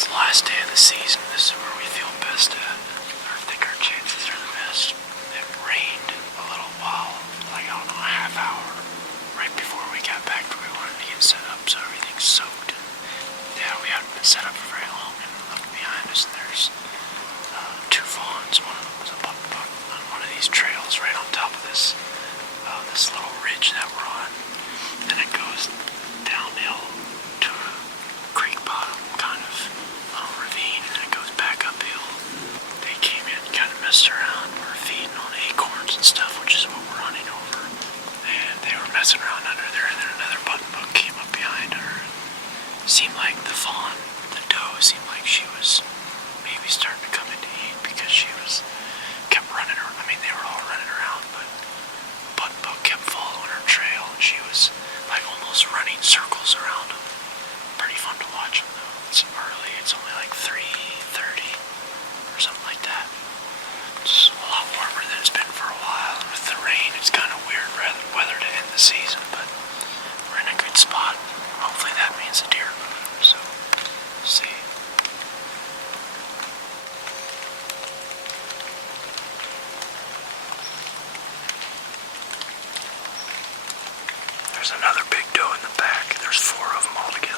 It's the last day of the season. This is where we feel best at. I think our chances are the best. It rained a little while, like I don't know, a half hour right before we got back to where we wanted to get set up, so everything's soaked. Yeah, we haven't been set up for very long. And look behind us, and there's two fawns. One of them was a buck on one of these trails right on top of this this little ridge that we're on. Then it goes downhill to a creek bottom, kind of little ravine, and then it goes back uphill. They came in, kind of messed around. We're feeding on acorns and stuff, which is what we're running over. And they were messing around under there, and then another buttonbuck came up behind her. Seemed like the fawn, the doe, seemed like she was maybe starting to come into heat because she was kept running around. I mean, they were all running around, but buttonbuck kept following her trail, and she was like almost running circles around them. Pretty fun to watch them though. It's early. It's only like 3:30 or something like that. It's a lot warmer than it's been for a while. And with the rain, it's kind of weird weather to end the season, but we're in a good spot. Hopefully that means a deer move. So, we'll see. There's another big doe in the back. There's 4 of them all together.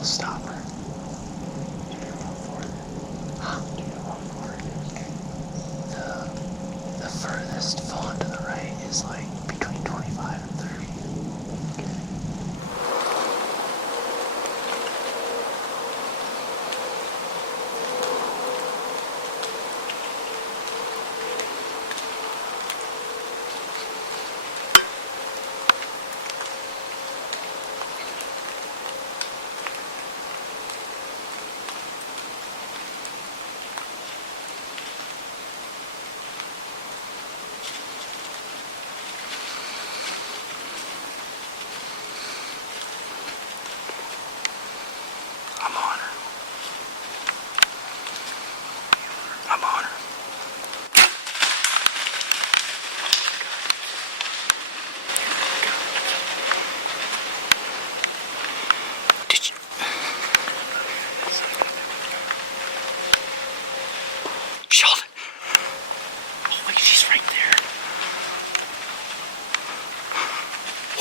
I'll stop her. Do you roll for it? Huh? Do you roll for it? The furthest fawn to the right is like between 25 and 30. I'm on her. I'm on her. Did you? Sheldon. Oh, wait, she's right there.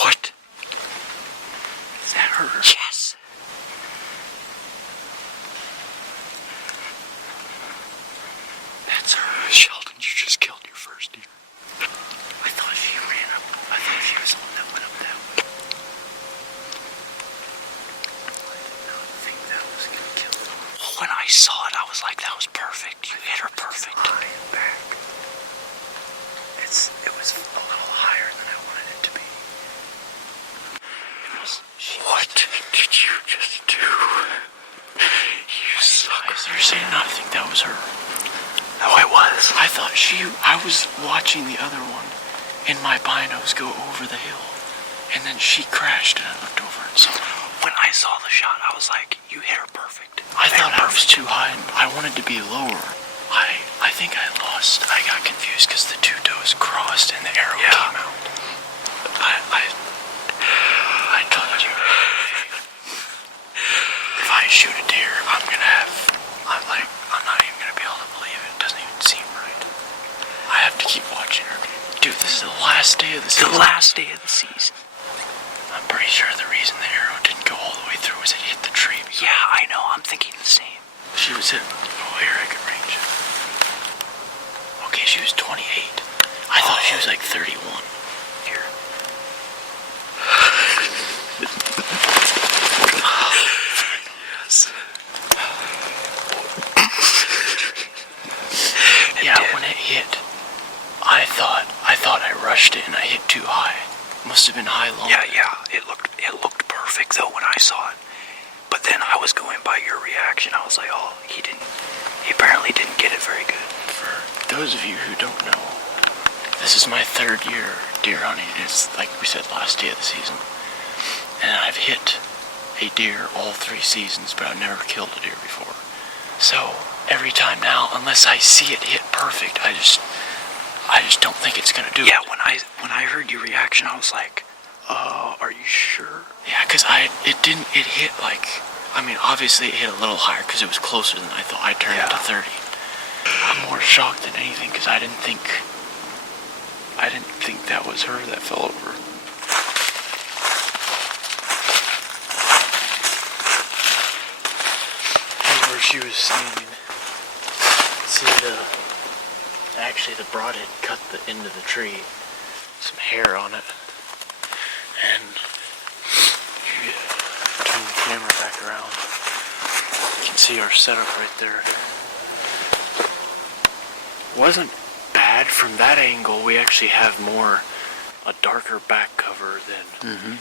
What? Is that her? Yes. That's her. Sheldon, you just killed your first deer. I thought she ran up. I thought she was the one that went up that way. I did not think that was gonna kill her. When I saw it, I was like, that was perfect. You hit her perfect. High and back. It was a little higher than I wanted it to be. What did you just do? You suck. Seriously, did not think that was her. No, it was. I thought I was watching the other one, and my binos go over the hill, and then she crashed, and I looked over and saw her. When I saw the shot, I was like, you hit her perfect. I thought I was too high, and I wanted to be lower. I think I lost. I got confused because the two does crossed and the arrow came out. I told you. If I shoot a deer, I'm not even gonna be able to believe it. It doesn't even seem right. I have to keep watching her. Dude, this is the last day of the season. The last day of the season. I'm pretty sure the reason the arrow didn't go all the way through was it hit the tree. Yeah, I know. I'm thinking the same. She was hit. Oh, here I could range it. Okay, she was 28. I thought she was like 31. Here. Yes. Yeah, when it hit, I thought I rushed it and I hit too high. Must have been high long. Yeah. It looked perfect though when I saw it. But then I was going by your reaction. I was like, oh, he apparently didn't get it very good. For those of you who don't know, this is my third year deer hunting. It's like we said, last day of the season. And I've hit a deer all 3 seasons, but I've never killed a deer before. So every time now, unless I see it hit perfect, I just don't think it's gonna do it. Yeah, when I heard your reaction, I was like, are you sure? Yeah, because it hit like, I mean, obviously it hit a little higher because it was closer than I thought. I turned it to 30. I'm more shocked than anything because I didn't think that was her that fell over. Here's where she was standing. See actually the broadhead cut the end of the tree. Some hair on it. And you turn the camera back around. You can see our setup right there. Wasn't bad from that angle. We actually have a darker back cover than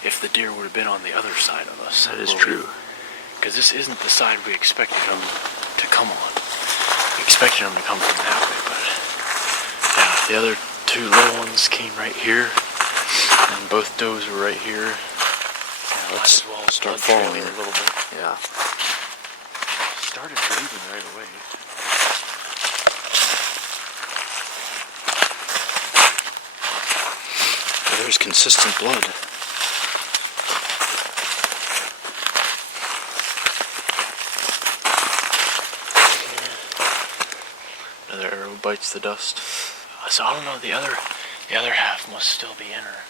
if the deer would have been on the other side of us. That is true. Because this isn't the side we expected them to come on. We expected them to come from that way, but yeah, the other 2 little ones came right here, and both does were right here. Yeah, let's start following a little bit. Yeah. Started bleeding right away. There's consistent blood. Another arrow bites the dust. So I don't know, the other half must still be in her.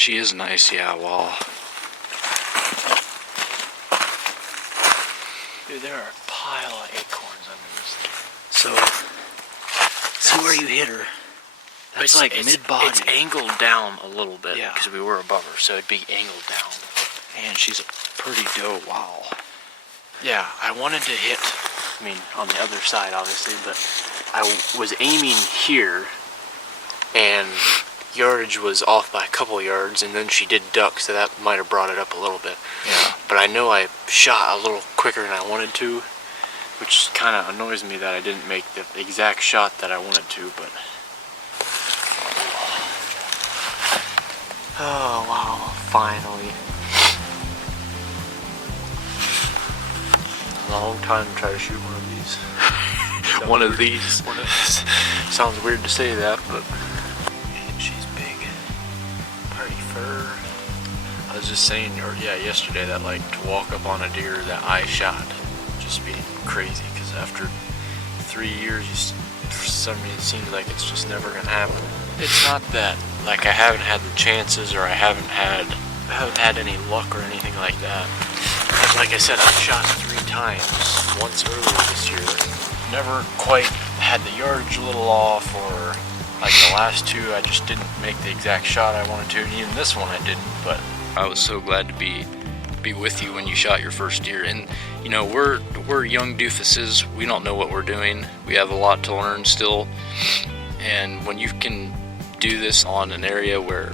She is nice, yeah, well. Dude, there are a pile of acorns under this thing. So, see where you hit her. That's like mid-body. It's angled down a little bit, Yeah. because we were above her, so it'd be angled down. Man, she's a pretty doe, wow. Yeah, I wanted to hit, I mean, on the other side, obviously, but I was aiming here, and yardage was off by a couple yards, and then she did duck, so that might have brought it up a little bit. Yeah. But I know I shot a little quicker than I wanted to, which kind of annoys me that I didn't make the exact shot that I wanted to, but... Oh, wow, finally. Long time to try to shoot one of these. One of these. Sounds weird to say that, but... Man, she's big. Pretty fur. I was just saying, yesterday that like to walk up on a deer that I shot just be crazy, because after 3 years, for some reason it seems like it's just never gonna happen. It's not that like I haven't had the chances or I haven't had any luck or anything like that. Because like I said, I've shot 3 times. Once earlier this year, never quite had the yardage a little off, or like the last 2, I just didn't make the exact shot I wanted to, and even this one I didn't. But I was so glad to be with you when you shot your first deer. And you know, we're young doofuses. We don't know what we're doing. We have a lot to learn still. And when you can do this on an area where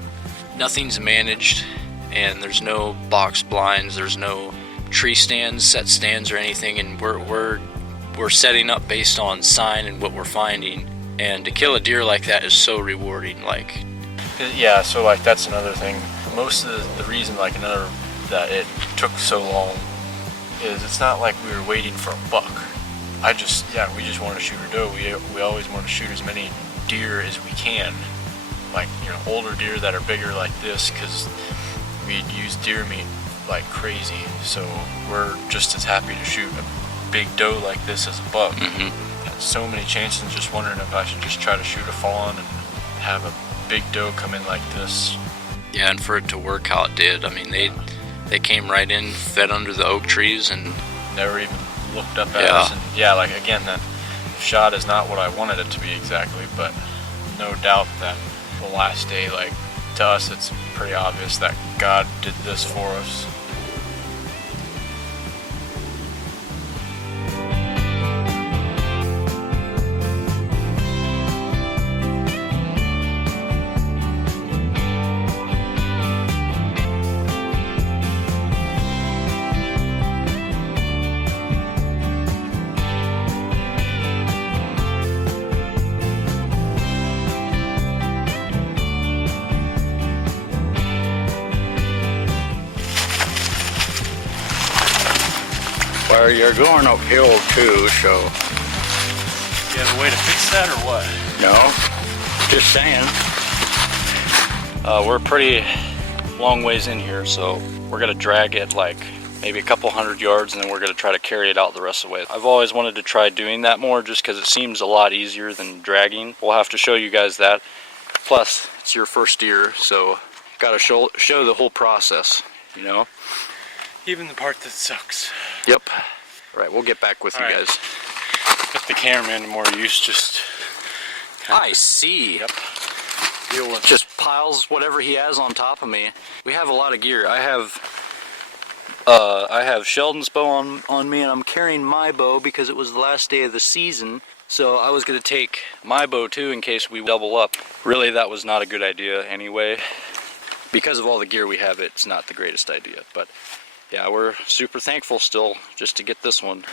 nothing's managed and there's no box blinds, there's no tree stands, set stands or anything, and we're setting up based on sign and what we're finding, and to kill a deer like that is so rewarding. Like, yeah, so like that's another thing. Most of the reason that it took so long is it's not like we were waiting for a buck. We just want to shoot a doe. We always want to shoot as many deer as we can, like, you know, older deer that are bigger like this, because we use deer meat like crazy. So we're just as happy to shoot a big doe like this as a buck. mm-hmm. So many chances, just wondering if I should just try to shoot a fawn and have a big doe come in like this. Yeah, and for it to work how it did, I mean, they came right in, fed under the oak trees, and never even looked up at us. And yeah, like again, that shot is not what I wanted it to be exactly, but no doubt that the last day, like, to us, it's pretty obvious that God did this for us. Well, you're going uphill too, so You have a way to fix that or what? no, just saying. We're pretty long ways in here, so we're gonna drag it like maybe a couple 100 yards, and then we're gonna try to carry it out the rest of the way. I've always wanted to try doing that more, just because it seems a lot easier than dragging. We'll have to show you guys that. Plus, it's your first deer, so gotta show the whole process, you know? Even the part that sucks. Yep. All right, we'll get back with you All right. guys. Put the cameraman to more use, just... I see. Yep. Deal with Just piles whatever he has on top of me. We have a lot of gear. I have Sheldon's bow on me, and I'm carrying my bow because it was the last day of the season. So I was going to take my bow too in case we double up. Really, that was not a good idea anyway. Because of all the gear we have, it's not the greatest idea. But yeah, we're super thankful still just to get this one.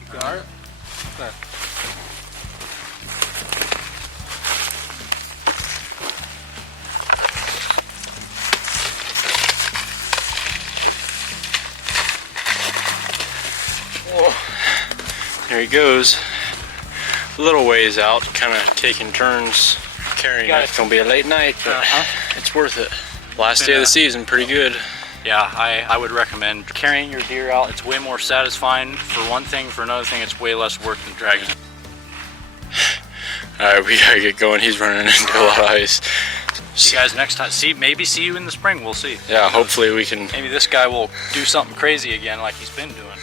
You got it? Okay. There he goes. A little ways out, kind of taking turns carrying it. It's gonna be a late night, but it's worth it. Last day of the season, pretty good. Yeah, I would recommend carrying your deer out. It's way more satisfying for one thing. For another thing, it's way less work than dragging. Alright, we gotta get going. He's running into a lot of ice. See you guys next time. Maybe see you in the spring. We'll see. Yeah, hopefully we can. Maybe this guy will do something crazy again like he's been doing.